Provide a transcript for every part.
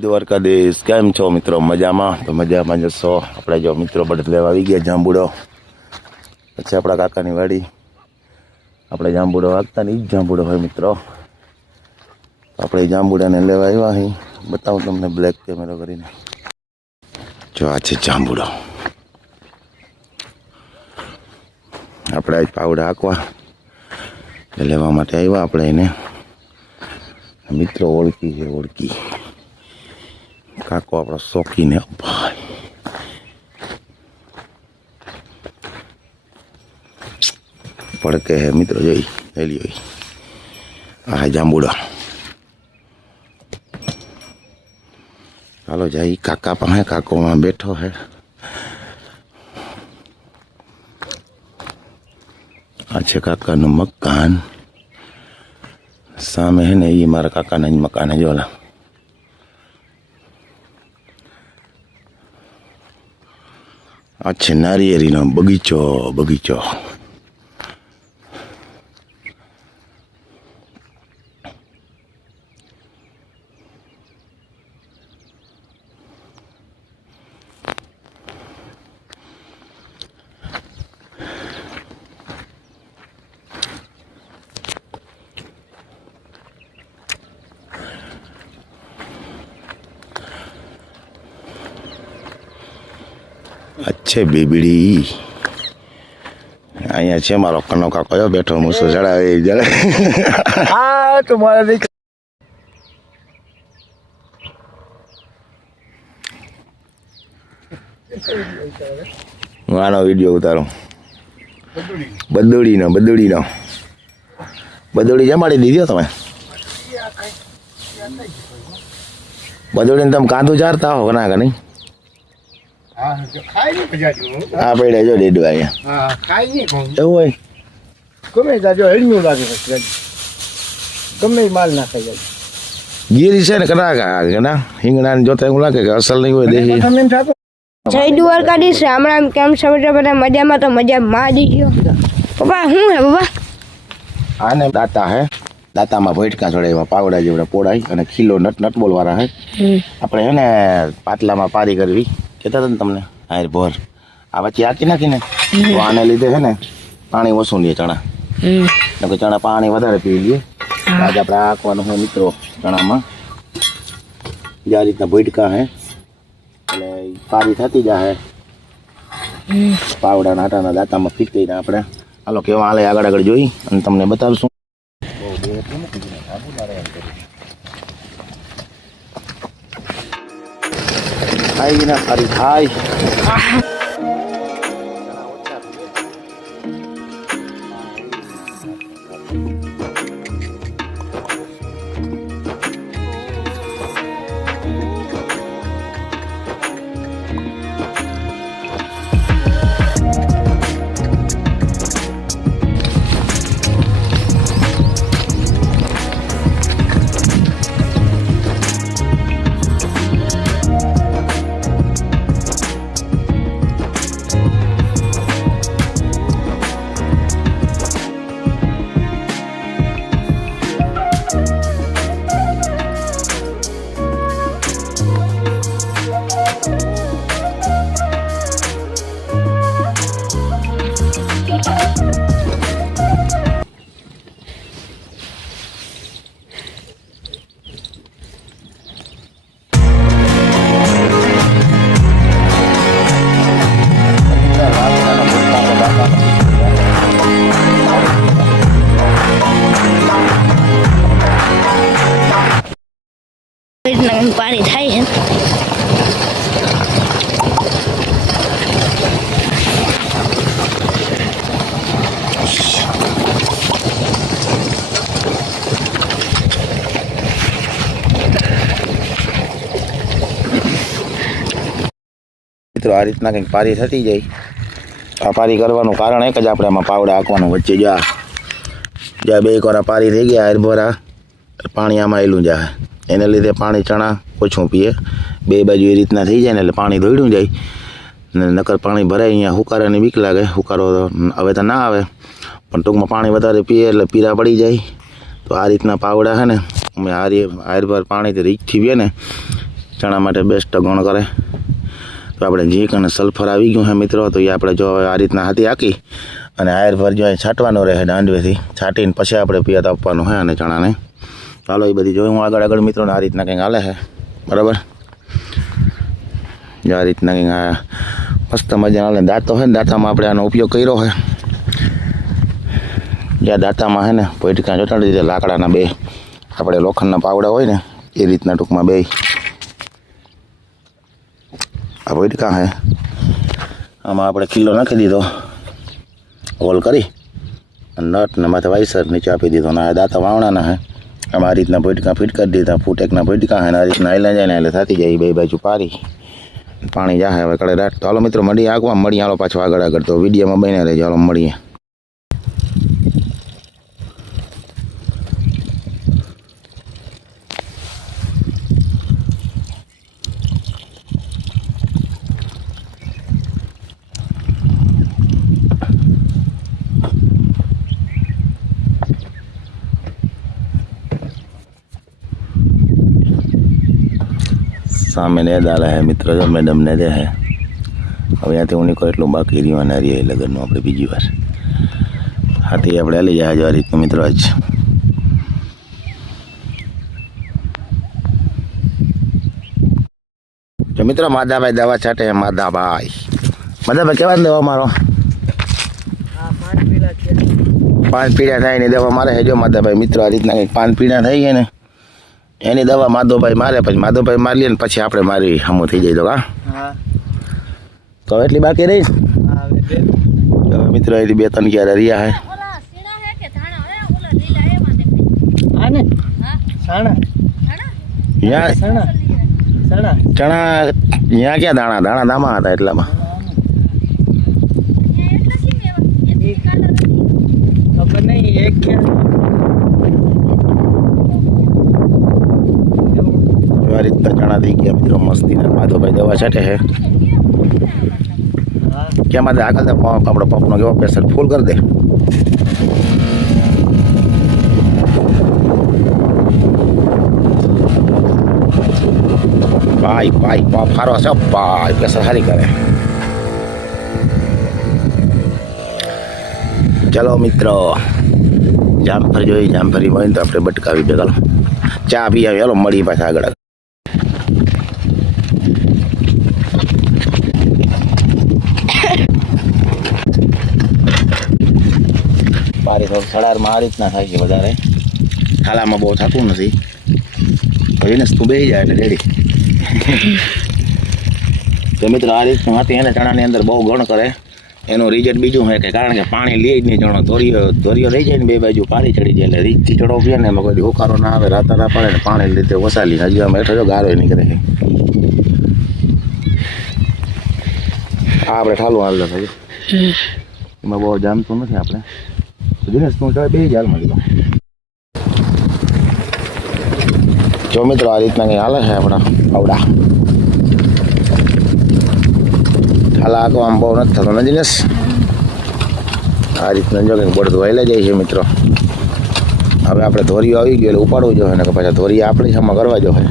દ્વારકાધીશ કેમ છો મિત્રો? મજામાં? તો મજામાં જશો. આપણે જો મિત્રો બળદ લેવા આવી ગયા જાંબુડો. પછી આપણા કાકાની વાડી. આપણે જાંબુડો વાગતા ને એ જ જાંબુડો હોય મિત્રો. આપણે જાંબુડાને લેવા આવ્યા અહીં. બતાવું તમને બ્લેક કેમેરો કરીને. જો આ છે જાંબુડો. આપણે આજ પાવડા હાંકવા લેવા માટે આવ્યા આપણે એને. મિત્રો ઓળખી છે ઓળખી. કાકો આપણો શોખીને ભાઈ પડકે હે મિત્રો. જોઈ હેલી હોય આ જાંબુડા. ચાલો જાય કાકા પાસે. કાકોમાં બેઠો હે. આ છે કાકાનું મકાન. સામે હે ને એ મારા કાકાના જ મકાન હે. જોલા આ છે નારિયેળીનો બગીચો. બગીચો अच्छे बीबड़ी અહીંયા છે મારો કનો કાકો બેઠો મૂસો ચડાવે જરા. હા તમારા દેખ હું આનો વિડીયો ઉતારું. બદોડીનો બદોડી જમાડી દીધો તમે. બદોડીને તમે કાંદું ચારતા હો ના કે નહીં? હા પડ્યા જો ડેડવા અહીંયા એવું હોય. ગમે જાજો હેડ્યું લાગે ગમે માલ ના ખાઈ જાય. ગીરી છે ને કના હિંગણા ને જોતા એવું લાગે કે અસલ નહીં હોય દેખી. જય દ્વારકાધીશ. રામ રામ. કેમ છો બધા? મજામાં? તો મજામાં દીજો. પપ્પા શું હે પપ્પા? આને દાતા હે. દાતામાં ભટકા ચડાવ્યા પાવડા જેવડા પોડાય અને ખીલો નટ બોલ વાળા હે. આપણે હે ને પાટલામાં પારી કરવી કહેતા હતા ને તમને. હાર ભોર આ પછી આખી નાખીને તો આને લીધે છે ને પાણી ઓછું લે ચણા. કે ચણા પાણી વધારે પી લઈએ. આજે આપણે આંકવાનું હોય મિત્રો ચણામાં. જે આ રીતના ભટકા હે એટલે પારી થતી જાય. પાવડા આટાના દાંતામાં ફીટ કરીને આપણે હાલો કેવા હાલે આગળ જોઈ અને તમને બતાવશું. ખાઈ ના સારી ખાઈ. પાણી થાય છે. મિત્રો આ રીતના કંઈક પારી થતી જાય. આ પારી કરવાનું કારણ એક જ આપણે આમાં પાવડા હાંકવાનું વચ્ચે જ્યાં બે કોરા પારી થઈ ગયા હરભરા પાણી આમાં આવેલું જાય. એને લીધે પાણી ચણા ઓછું પીએ. બે બાજુ એ રીતના થઈ જાય ને એટલે પાણી દોડ્યું જાય ને નકર પાણી ભરાય. અહીંયા હુકારાની બીક લાગે. હુકારો હવે તો ના આવે પણ ટૂંકમાં પાણી વધારે પીએ એટલે પીરા પડી જાય. તો આ રીતના પાવડા છે ને અમે હારભર પાણીથી રીચથી પીએ ને ચણા માટે બેસ્ટ ગણ કરે. તો આપણે ઝીંક અને સલ્ફર આવી ગયું છે મિત્રો, તો એ આપણે જો આ રીતના હાથી હાકી અને આયર પર જો છાંટવાનું રહે દાંડવેથી છાંટીને પછી આપણે પિયત આપવાનું હોય અને ચણાને. ચાલો એ બધી જોયું હું આગળ મિત્રોને આ રીતના કંઈક હાલે છે બરાબર. જો આ રીતના કંઈક આ મસ્ત મજા હાલે. દાંતો છે ને દાંતામાં આપણે આનો ઉપયોગ કર્યો છે. જ્યાં દાંતામાં છે ને પોઈટકા ચોટાડી દીધા લાકડાના બે આપણે લોખંડના પાવડા હોય ને એ રીતના ટૂંકમાં બે આ પોઈટકા છે. આમાં આપણે કિલ્લો નાખી દીધો હોલ કરી અને નટ ને માથે વાઇસર નીચે આપી દીધો. અને આ દાંતા વાવણાના છે. આમાં આ રીતના પોઈટકા ફિટ કરી દીધા. ફૂટેકના પોઈટકા છે ને આ રીતના હાલ્યા જાય ને એટલે થતી જાય બે બાજુ પારી પાણી જાય હવે કડે રાત. તો હાલો મિત્રો મળીએ આગવા મળીએ. હાલો પાછો આગળ તો વિડીયોમાં બન્યા રહેજો. હાલો મળીએ. સામે ને દાલા હે મિત્રો, જો મેડમ ને દે હે. હવે ત્યાંથી હું નીકળો એટલું બાકી રહ્યું અને રહી લગ્નનું આપણે બીજી વાર હાથી આપણે હાલી જાય જો આ રીતનું મિત્રો. આજ જો મિત્રો માધાભાઈ દવા છાંટે હે. માધાભાઈ કેવા દવા મારો 5 પીડા થાય એની દવા મારે હે. જો માધાભાઈ મિત્રો આ રીતના કંઈક 5 પીડા થઈ ગયા ને એની દવા માધવભાઈ મારે. પછી માધવભાઈ મારી લે ને પછી આપણે મારી હમું થઈ જાય. તો તો એટલી બાકી રહીશ મિત્રો. એની 2-3 ક્યારે રહ્યા હે. ચણા અહીંયા ક્યાં દાણા દામા હતા એટલામાં. ખબર નહીં એક આ રીતના ચણા થઈ ગયા મિત્રો મસ્તીના. માધવભાઈ દવા છાંટે છે. ક્યાં માટે આગળ તો આપણો પંપનો કેવો પ્રેશર ફૂલ કરી દે. ભાઈ ફારો છે ભાઈ, પ્રેશર સારી કરે. ચલો મિત્રો જામફળી જોઈ. જામફળી હોય ને તો આપણે બટકાવી દે. ચાલો ચા પી આવી. ચાલો મળીએ પાછા આગળ. પારી થોડું સડારમાં આ રીતના થાય છે વધારે. થાલામાં બહુ થતું નથી. એને તું બેસી જાય એટલે રેડી. તો મિત્રો આ રીતનું હતી એને ચણાની અંદર બહુ ગણ કરે. એનું રિઝલ્ટ બીજું હોય કે કારણ કે પાણી લે જ નહીં ચણો. ધોરીઓ રહી જાય ને બે બાજુ પારી ચડી જાય એટલે રીતથી ચડો પીએ ને એમાં કોઈ હોકારો ના આવે, રાતા ના પડે ને પાણી લીધે ઓસાલી. હજી આમાં હેઠો જો ગારો નીકળે છે. આ આપણે ઠાલું હાલ થયું એમાં બહુ જામતું નથી. આપણે દિનેશ તું ચાલે બે જ હાલમાં લીધો. જો મિત્રો આ રીતના કંઈ હાલે છે આપણા આવડા. ઠાલા આખો આમ બહુ નથી થતો ને દિનેશ. આ રીતના જો કંઈક બળતું હાલે જાય છે મિત્રો. હવે આપણે ધોરીઓ આવી ગયો એટલે ઉપાડવું જોઈએ ને કે પાછા ધોરી આપણે સામે કરવા જોઈએ.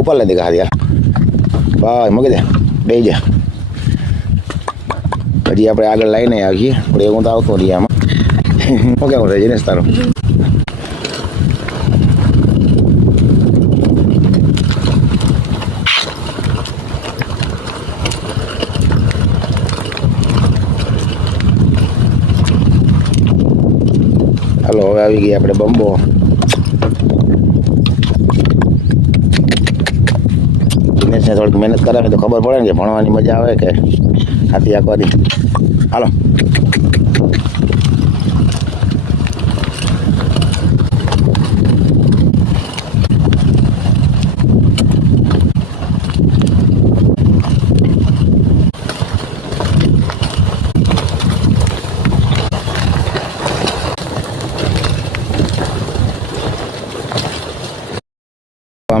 ઉપાડ લે દે હારી યાર ભાઈ મૂકી દે બે જા. પછી આપણે આગળ લઈને આવીએ. પણ એવું તો આવતું રહીએ આમાં. શું કેવું થાય દિનેશ તારું? હાલો હવે આવી ગઈ આપણે બંબો. દિનેશને થોડીક મહેનત કરાવે તો ખબર પડે ને કે ભણવાની મજા આવે કે હાથી આંકવાની. હાલો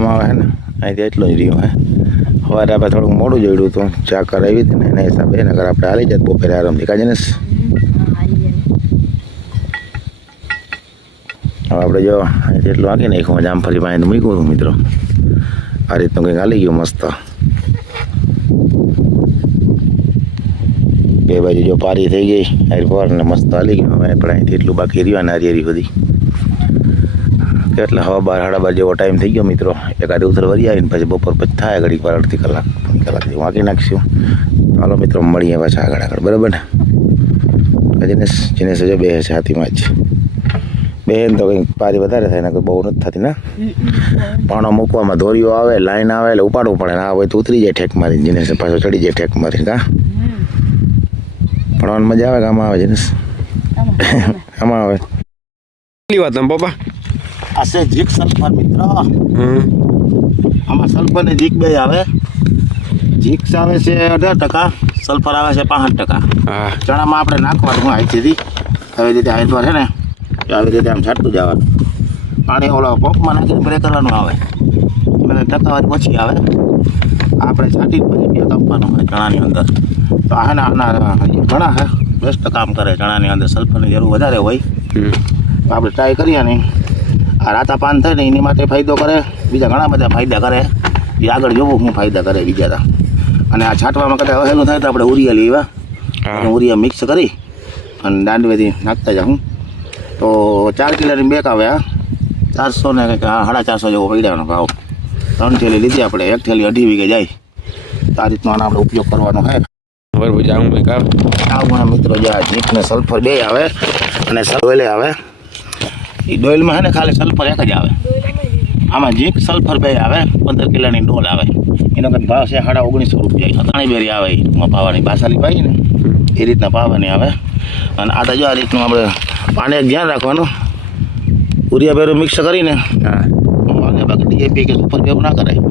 આવે છે ને અહીંથી એટલું જ રહ્યું હે. સવારે આપણે થોડુંક મોડું જોયું હતું ચા કરાવી હતી ને એના હિસાબે એના ઘર આપણે હાલી જાય બપોરે આરામથી. કાજે ને હવે આપણે જો અહીંથી એટલું આંકી નાખ્યું જામફળી પાસે મૂક્યું હતું મિત્રો. આ રીતનું કંઈક હાલી ગયું મસ્ત. બે બાજુ જો પારી થઈ ગઈ હારી ને મસ્ત હાલી ગયું. હવે આપણે અહીંથી એટલું બાકી રહ્યું નારિયેરી સુધી. એટલે હવે 12:30 જેવો ટાઈમ થઈ ગયો મિત્રો. એકાદ ઉતર વરી આવીને પછી બપોર પછી થાય ઘડીક વાર અડધી કલાક કલાકથી વાંકી નાખીશું. ચાલો મિત્રો મળીએ પાછા આગળ બરાબર ને. જીનેશ જો બે છે હાથીમાં જ બેન તો કંઈક પારી વધારે થાય ને બહુ નથી થતી ને. પાણો મૂકવામાં દોરીઓ આવે લાઈન આવે એટલે ઉપાડવું પડે ને. આ હોય તો ઉતરી જાય ઠેક મારી. જીનેશ પાછો ચડી જાય ઠેક મારી. કા ભણવાની મજા આવે કે આમાં આવે જીનેશ? આમાં આવે. કેટલી વાત આમ પપ્પા? આ છે જીક સલ્ફર મિત્ર. આમાં સલ્ફર ને જીક બે આવે. જીક આવે છે 18%, સલ્ફર આવે છે 65%. હા ચણામાં આપણે નાખવાનું અહીંથી આવી રીતે હાઈટ પર છે ને આવી રીતે આમ છાંટતું જવાનું. પાણી ઓલો પંપમાં નાખીને સ્પ્રે કરવાનું આવે એટલે ટકાવારી પછી આવે. આપણે છાંટી પછી બે કાપવાનું હોય ચણાની અંદર. તો આના ઘણા છે બેસ્ટ કામ કરે ચણાની અંદર. સલ્ફરની જરૂર વધારે હોય તો આપણે ટ્રાય કરીએ ને. આ રાતા પાન થાય ને એની માટે ફાયદો કરે. બીજા ઘણા બધા ફાયદા કરે. એ આગળ જોવું શું ફાયદા કરે બીજા તા. અને આ છાંટવામાં કદાચ વહેલું થાય તો આપણે ઉરિયા લેવા. ઉરિયા મિક્સ કરી અને દાંડવેથી નાખતા જાઉં તો 4 કિલોની બેગ આવે. 400 ને કંઈક 450 જેવો પડ્યાનો ભાવ. 3 થેલી લીધી આપણે. 1 થેલી 2.5 વીઘે જાય. તો આ રીતનો આનો આપણે ઉપયોગ કરવાનો છે. બરાબર જાઉં કંઈક આવું મિત્રો જે આ જીક ને સલ્ફર બે આવે અને ડોયલે આવે. એ ડોયલમાં છે ને ખાલી સલ્ફર એક જ આવે. આમાં જીક સલ્ફર બે આવે. 15 કિલોની ડોલ આવે. એનો કંઈક ભાવ છે 1950 રૂપિયા. ઘણી બેરી આવે એમાં પાવાની બાસાલી પાઈ ને એ રીતના પાવાની આવે. અને આ તો જો આ રીતનું આપણે પાણી એક ધ્યાન રાખવાનું. ઉરિયા બેરું મિક્સ કરીને બાકી ડીએપી કે સુપર બેવું ના કરાય.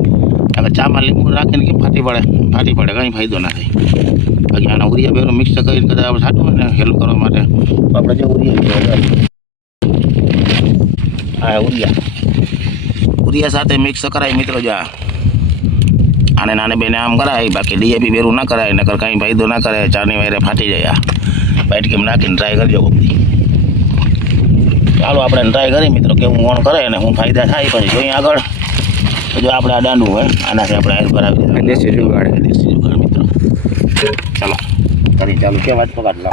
કારણ કે ચામાં લીંબુ રાખીને કેમ ફાટી પડે કંઈ ફાયદો ના થાય. બાકી આના ઉરિયા બેરું મિક્સ કરીને કદાચ આપણે છાંટવું હોય ને હેલું કરવા માટે તો આપણે જે ઉરિયા હા ઉરિયા સાથે મિક્સ કરાય મિત્રો. જા આને નાને બેને આમ કરાય. બાકી ડીએપી બેરું ના કરાય નકર કંઈ ફાયદો ના કરે. ચાની વાયરે ફાટી જાય. બાઈટ કેમ નાખીને ટ્રાય કરજો. ચાલો આપણે ટ્રાય કરીએ મિત્રો કેવું ઓન કરે અને શું ફાયદા થાય પછી જોઈએ આગળ. જો આપણે આ દાંડું હોય આનાથી આપણે હાઈર ભરાવી દઈએ. દેશી જુગાડ મિત્રો. ચાલો કરી ચાલુ કે વાત પકડ લો.